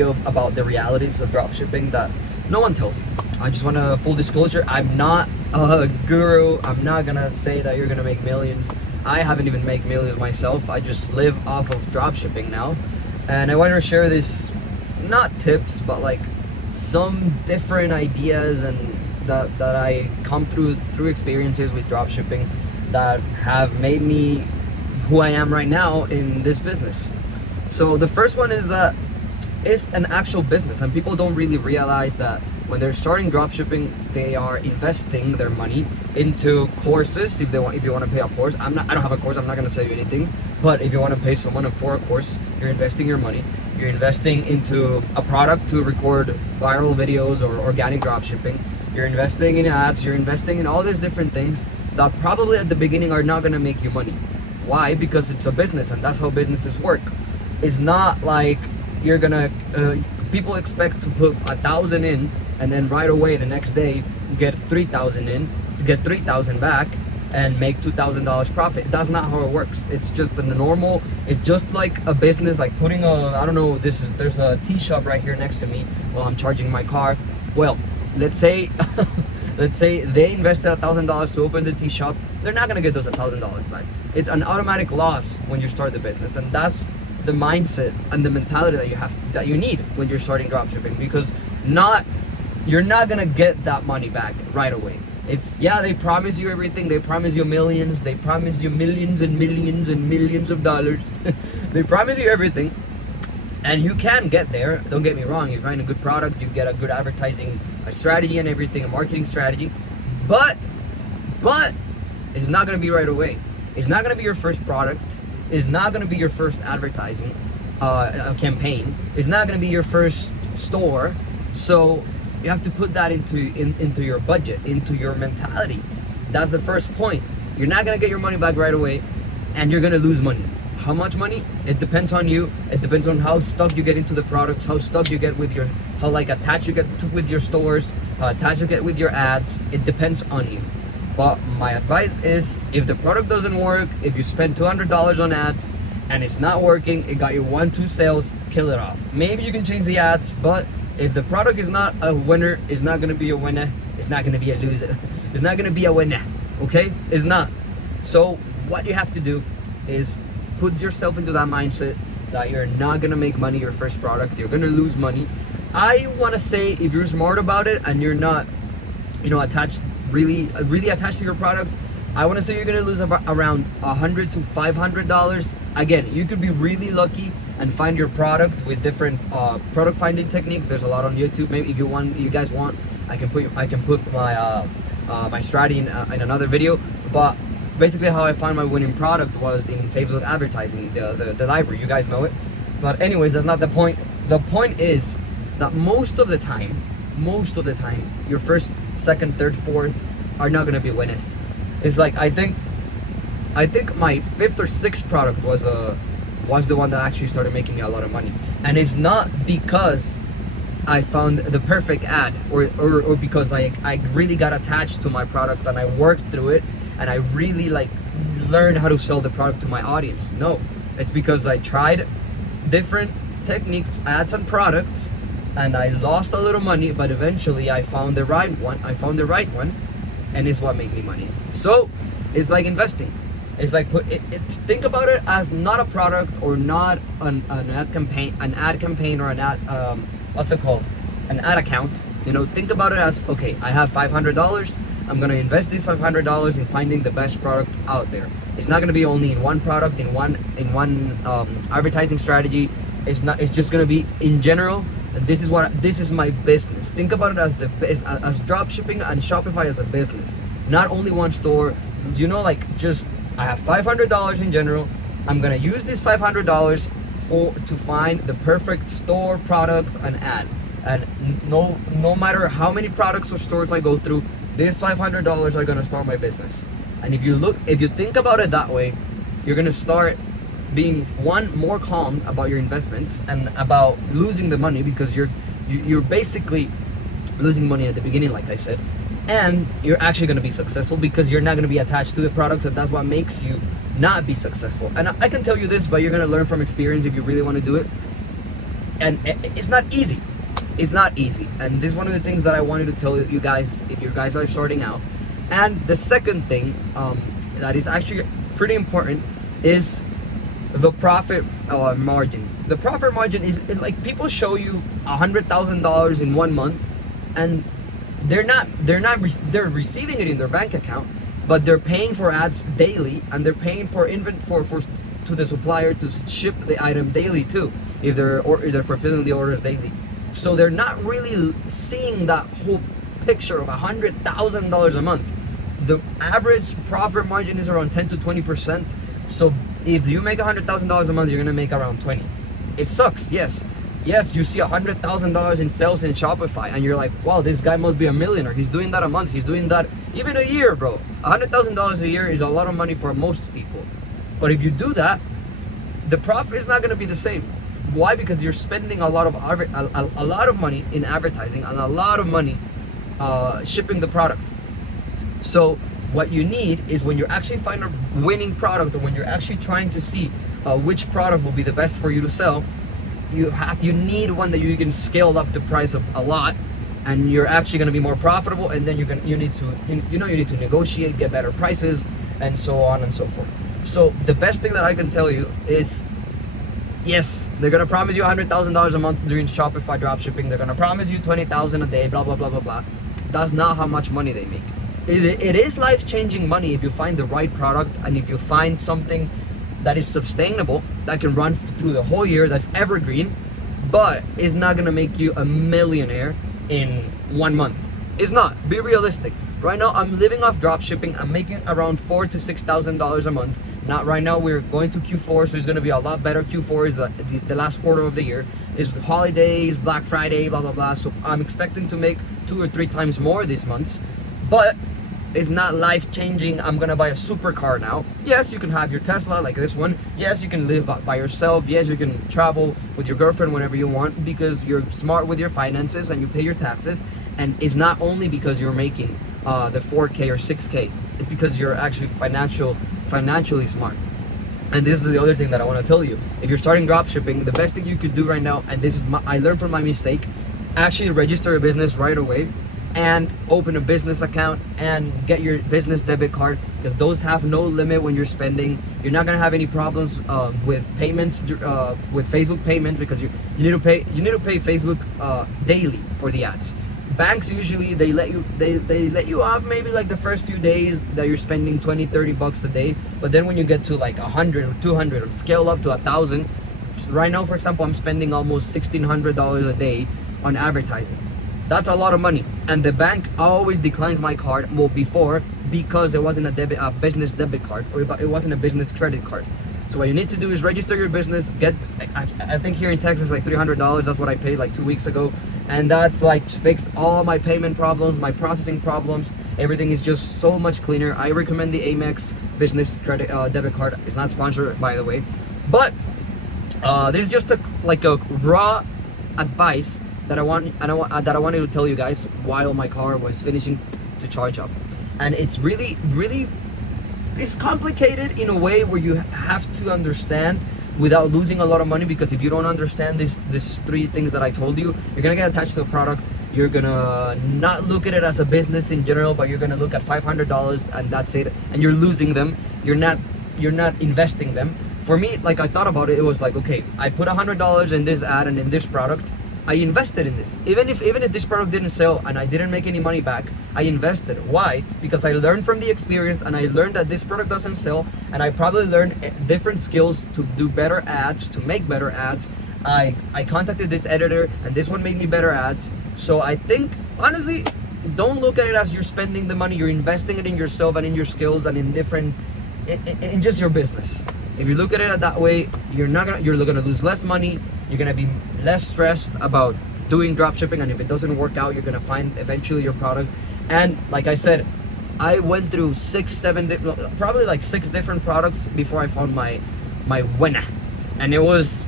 about the realities of dropshipping that no one tells you. I just want to full disclosure, I'm not a guru. I'm not gonna say that you're gonna make millions. I haven't even made millions myself. I just live off of dropshipping now, and I want to share this, not tips, but like some different ideas and that I come through experiences with dropshipping that have made me who I am right now in this business. So the first one is that it's an actual business, and people don't really realize that when they're starting dropshipping, they are investing their money into courses. If you want to pay a course, I don't have a course, I'm not going to sell you anything, but if you want to pay someone for a course, you're investing your money. You're investing into a product to record viral videos or organic dropshipping. You're investing in ads, you're investing in all these different things that probably at the beginning are not going to make you money. Why? Because it's a business, and that's how businesses work. It's not like you're gonna people expect to put 1,000 in and then right away the next day get 3,000 in, to get 3,000 back and make $2,000 profit. That's not how it works. It's just it's just like a business, like putting I don't know, there's a tea shop right here next to me while I'm charging my car. Well, let's say they invested $1,000 to open the tea shop. They're not gonna get those $1,000 back. It's an automatic loss when you start the business, and that's the mindset and the mentality that you need when you're starting dropshipping, because you're not gonna get that money back right away. They promise you everything. They promise you millions. They promise you millions and millions and millions of dollars. They promise you everything, and you can get there. Don't get me wrong. You find a good product, you get a good advertising strategy and everything, a marketing strategy, but it's not gonna be right away. It's not gonna be your first product. It's not gonna be your first advertising campaign. It's not gonna be your first store. So you have to put that into your budget, into your mentality. That's the first point. You're not gonna get your money back right away, and you're gonna lose money. How much money? It depends on you. It depends on how stuck you get into the products, how stuck you get with how attached you get with your stores, how attached you get with your ads. It depends on you. But my advice is, if the product doesn't work, if you spend $200 on ads and it's not working, it got you 1-2 sales, kill it off. Maybe you can change the ads, but if the product is not a winner, it's not gonna be a winner. It's not gonna be a loser. It's not gonna be a winner, okay? It's not. So what you have to do is put yourself into that mindset that you're not gonna make money your first product. You're gonna lose money. I wanna say, if you're smart about it and you're not, really attached to your product, I want to say you're going to lose around $100 to $500. Again, you could be really lucky and find your product with different product finding techniques. There's a lot on YouTube. Maybe if you guys want, I can put my my strategy in another video. But basically, how I found my winning product was in Facebook advertising, the library. You guys know it. But anyways, that's not the point. The point is that most of the time, your first, second, third, fourth are not gonna be winners. It's like I think my fifth or sixth product was the one that actually started making me a lot of money, and it's not because I found the perfect ad or because I really got attached to my product and I worked through it and I really learned how to sell the product to my audience. No, it's because I tried different techniques, ads and products, and I lost a little money, but eventually I found the right one. And it's what made me money. So it's like investing. It's like think about it as not a product or not an ad campaign, or an ad what's it called? An ad account. Think about it as, okay, I have $500. I'm gonna invest this $500 in finding the best product out there. It's not gonna be only in one product, in one advertising strategy. It's just gonna be in general. This is my business. Think about it as dropshipping and Shopify as a business, not only one store. I have $500 in general. I'm gonna use this $500 to find the perfect store, product, and ad. And no matter how many products or stores I go through, these $500 are gonna start my business. And if you think about it that way, you're gonna start being more calm about your investments and about losing the money, because you're basically losing money at the beginning, like I said, and you're actually going to be successful because you're not going to be attached to the product, and that's what makes you not be successful. And I can tell you this, but you're going to learn from experience if you really want to do it. and it's not easy. It's not easy, and this is one of the things that I wanted to tell you guys if you guys are starting out. And the second thing that is actually pretty important is the profit margin. The profit margin is like, people show you $100,000 in 1 month, and they're receiving it in their bank account, but they're paying for ads daily, and they're paying for to the supplier to ship the item daily too, if they're fulfilling the orders daily. So they're not really seeing that whole picture of $100,000 a month. The average profit margin is around 10 to 20%. So if you make $100,000 a month, you're gonna make around 20. It sucks, yes. Yes, you see $100,000 in sales in Shopify, and you're like, wow, this guy must be a millionaire. He's doing that a month. He's doing that even a year, bro. $100,000 a year is a lot of money for most people. But if you do that, the profit is not gonna be the same. Why? Because you're spending a lot of money in advertising and a lot of money shipping the product. So what you need is, when you're actually finding a winning product, or when you're actually trying to see which product will be the best for you to sell, you need one that you can scale up the price of a lot, and you're actually going to be more profitable. And then you need to negotiate, get better prices, and so on and so forth. So the best thing that I can tell you is, yes, they're gonna promise you $100,000 a month during Shopify dropshipping. They're gonna promise you $20,000 a day, blah blah blah blah blah. That's not how much money they make. It is life-changing money if you find the right product, and if you find something that is sustainable, that can run through the whole year, that's evergreen, but it's not gonna make you a millionaire in 1 month. It's not. Be realistic. Right now, I'm living off dropshipping. I'm making around $4,000 to $6,000 a month. Not right now. We're going to Q4, so it's going to be a lot better. Q4 is the last quarter of the year. It's the holidays, Black Friday, blah blah blah. So I'm expecting to make 2 or 3 times more this month, but it's not life changing. I'm gonna buy a supercar now. Yes, you can have your Tesla like this one. Yes, you can live by yourself. Yes, you can travel with your girlfriend whenever you want, because you're smart with your finances and you pay your taxes. And it's not only because you're making the 4K or 6K. It's because you're actually financially smart. And this is the other thing that I want to tell you. If you're starting dropshipping, the best thing you could do right now, and this is I learned from my mistake, actually register a business right away and open a business account and get your business debit card, because those have no limit when you're spending. You're not gonna have any problems with payments, with Facebook payments, because you need to pay Facebook daily for the ads. Banks usually they let you off maybe like the first few days that you're spending $20-30 a day, but then when you get to like 100 or 200 or scale up to 1,000, right now for example I'm spending almost $1,600 a day on advertising. That's a lot of money, and the bank always declines my card. Well, before, because it wasn't a business debit card, or it wasn't a business credit card. So what you need to do is register your business. I think here in Texas like $300. That's what I paid like 2 weeks ago, and that's like fixed all my payment problems, my processing problems. Everything is just so much cleaner. I recommend the Amex business credit debit card. It's not sponsored, by the way, but this is just a raw advice that I wanted to tell you guys while my car was finishing to charge up. And it's really it's complicated in a way where you have to understand without losing a lot of money, because if you don't understand these 3 things that I told you, you're gonna get attached to the product. You're gonna not look at it as a business in general, but you're gonna look at $500 and that's it, and you're losing them. You're not investing them. For me, like, I thought about it, it was like, okay, I put $100 in this ad and in this product. I invested in this. Even if this product didn't sell and I didn't make any money back, I invested. Why? Because I learned from the experience, and I learned that this product doesn't sell, and I probably learned different skills to do better ads, to make better ads. I contacted this editor, and this one made me better ads. So I think, honestly, don't look at it as you're spending the money. You're investing it in yourself and in your skills and in just your business. If you look at it that way, you're gonna lose less money. You're gonna be less stressed about doing dropshipping, and if it doesn't work out, you're gonna find eventually your product. And like I said, I went through 6 different products before I found my winner, and it was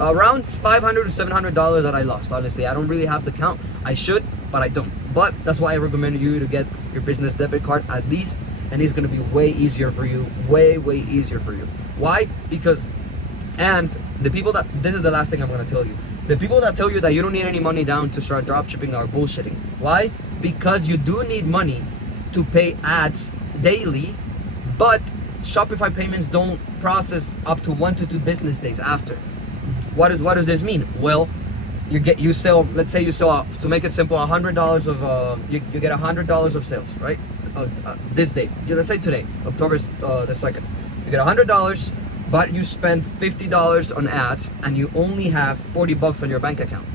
around $500 to $700 that I lost. Honestly, I don't really have the count. I should, but I don't. But that's why I recommend you to get your business debit card at least, and it's gonna be way easier for you, way easier for you. Why? Because, and the people that, this is the last thing I'm gonna tell you, The people that tell you that you don't need any money down to start dropshipping are bullshitting. Why? Because you do need money to pay ads daily, but Shopify payments don't process up to 1 to 2 business days after. What does this mean? Well, you sell, let's say you sell, to make it simple, $100 of you get $100 of sales, right? This day, let's say today, October the 2nd, you get $100, but you spend $50 on ads and you only have $40 on your bank account.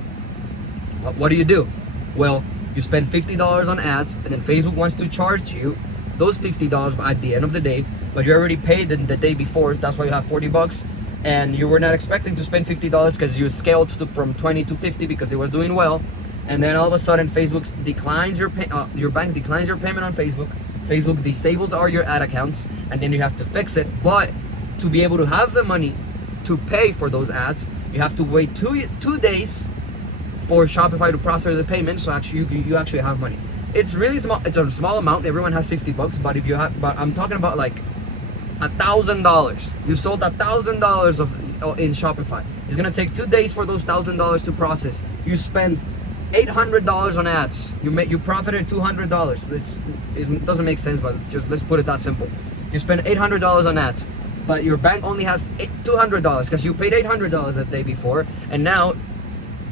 What do? Well, you spend $50 on ads, and then Facebook wants to charge you those $50 at the end of the day, but you already paid the day before. That's why you have $40, and you were not expecting to spend $50 because you scaled from 20 to 50 because it was doing well. And then all of a sudden, Facebook declines your bank declines your payment on Facebook. Facebook disables all your ad accounts, and then you have to fix it. But to be able to have the money to pay for those ads, you have to wait two days for Shopify to process the payment. So actually, you actually have money. It's really small. It's a small amount. Everyone has $50, but but I'm talking about like $1,000. You sold $1,000 in Shopify. It's gonna take 2 days for those $1,000 to process. You spend $800 on ads. You profited $200. It doesn't make sense, but just let's put it that simple. You spend $800 on ads, but your bank only has $200 because you paid $800 the day before, and now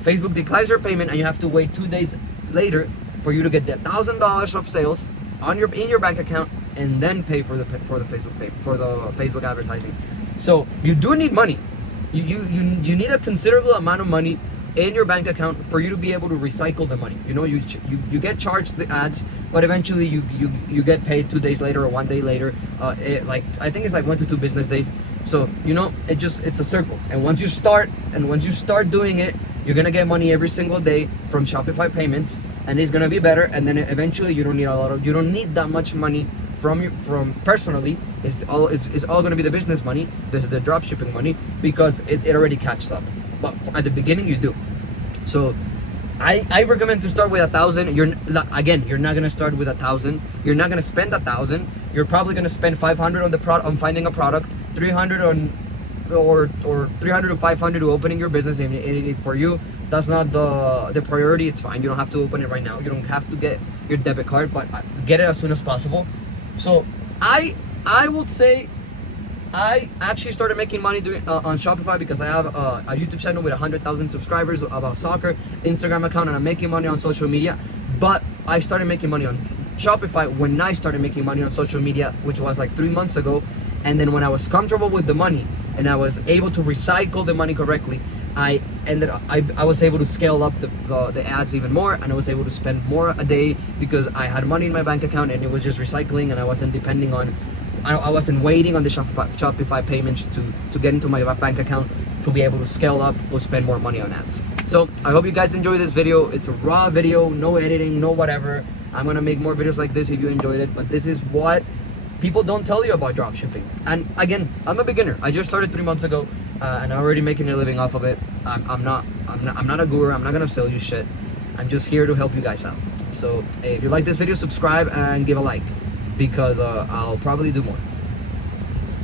Facebook declines your payment, and you have to wait 2 days later for you to get that $1,000 of sales in your bank account, and then pay for the Facebook advertising. So you do need money. You need a considerable amount of money in your bank account for you to be able to recycle the money. You know, you get charged the ads, but eventually you get paid 2 days later or 1 day later. I think it's like 1 to 2 business days. So you know, it's a circle. And once you start doing it, you're gonna get money every single day from Shopify payments, and it's gonna be better. And then eventually you don't need that much money from personally. It's all gonna be the business money, the dropshipping money, because it already catches up. But at the beginning you do. So I recommend to start with 1,000. You're not gonna start with 1,000. You're not gonna spend 1,000. You're probably gonna spend 500 on finding a product, 300 or 300 to 500 to opening your business. And for you, that's not the priority. It's fine. You don't have to open it right now. You don't have to get your debit card, but get it as soon as possible. So I would say I actually started making money on Shopify because I have a YouTube channel with 100,000 subscribers about soccer, Instagram account, and I'm making money on social media. But I started making money on Shopify when I started making money on social media, which was like 3 months ago. And then when I was comfortable with the money and I was able to recycle the money correctly, I was able to scale up the ads even more, and I was able to spend more a day because I had money in my bank account, and it was just recycling, and I wasn't depending on, I wasn't waiting on the Shopify payments to get into my bank account to be able to scale up or spend more money on ads. So I hope you guys enjoy this video. It's a raw video, no editing, no whatever. I'm gonna make more videos like this if you enjoyed it, but this is what people don't tell you about dropshipping. And again, I'm a beginner. I just started 3 months ago, and I'm already making a living off of it. I'm not a guru. I'm not gonna sell you shit. I'm just here to help you guys out. So if you like this video, subscribe and give a like, because I'll probably do more.